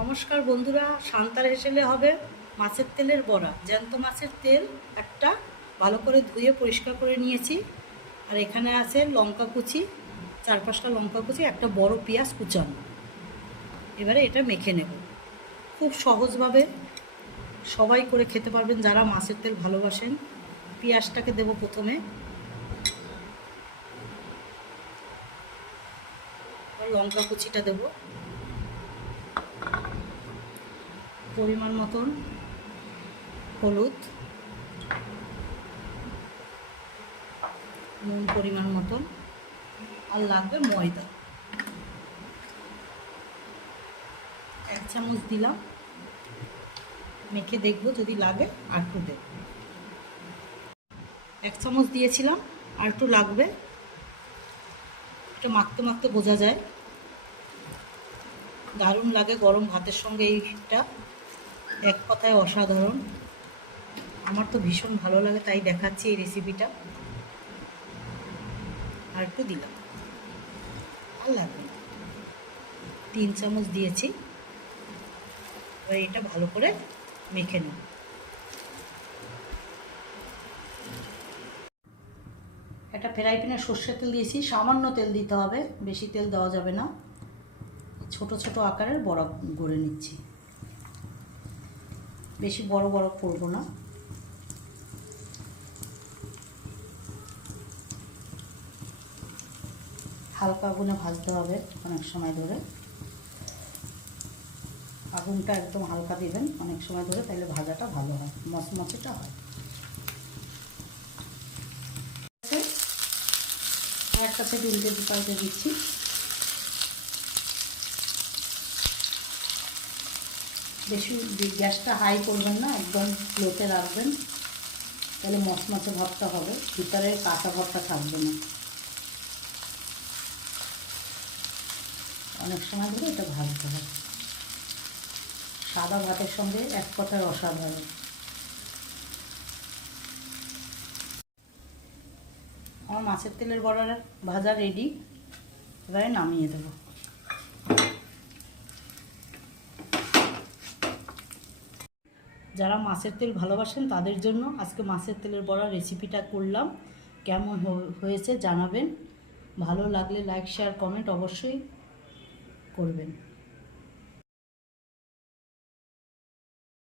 নমস্কার বন্ধুরা সান্তার হেসেলে হবে মাছের তেলের বড়া। জ্যান্ত মাছের তেল একটা ভালো করে ধুয়ে পরিষ্কার করে নিয়েছি। আর এখানে আছে লঙ্কা কুচি, চার পাঁচটা লঙ্কা কুচি, একটা বড় পেঁয়াজ কুচানো। এবারে এটা মেখে নেব। খুব সহজভাবে সবাই করে খেতে পারবেন যারা মাছের তেল ভালোবাসেন। পেঁয়াজটাকে দেব প্রথমে। লঙ্কা কুচিটা দেবো। পরিমাণ মতন হলুদ, নুন পরিমাণ মতন, আর লাগবে ময়দা। এক চামচ দিলাম। মেখে দেখব যদি লাগে আর একটু দেব। এক চামচ দিয়েছিলাম, আর একটু লাগবে। একটু মাখতে মাখতে বোঝা যায়। দারুণ লাগে গরম ভাতের সঙ্গে এইটা। এক কথায় অসাধারণ। আমার তো ভীষণ ভালো লাগে তাই দেখাচ্ছি এই রেসিপিটা আর একটু দিলাম। আর লাগবে তিন চামচ দিয়েছি। এবার এটা ভালো করে মেখে নেব। একটা ফ্রাই প্যানে সর্ষের তেল দিয়েছি। সামান্য তেল দিতে হবে। বেশি তেল দেওয়া যাবে না। ছোট ছোট আকারের বড়া গড়ে নিচ্ছি। বেশি বড় বড় করব না। হালকা আগুনে ভাজতে হবে অনেক সময় ধরে। আগুনটা একদম হালকা দিবেন অনেক সময় ধরে তাহলে ভাজাটা ভালো হয়, মচমচেটা হয়। একটা থেকে উল্টে পাল্টে দিচ্ছি। বেশি গ্যাসটা হাই করবেন না, একদম লোতে রাখবেন। তাহলে মচমচে ভাতটা হবে, ভিতরে কাঁচা ভাতটা থাকবে না। অনেক সময় ধরে এটা ভাজতে হবে সাদা ভাতের সঙ্গে এক কথায় অসাধারণ আমার মাছের তেলের বড়ার ভাজা রেডি এবারে নামিয়ে দেবো। যারা মাছের তেল ভালোবাসেন তাদের জন্য আজকে মাছের তেলের বড়া রেসিপিটা করলাম। কেমন হয়েছে জানাবেন। ভালো লাগলে লাইক শেয়ার কমেন্ট অবশ্যই করবেন।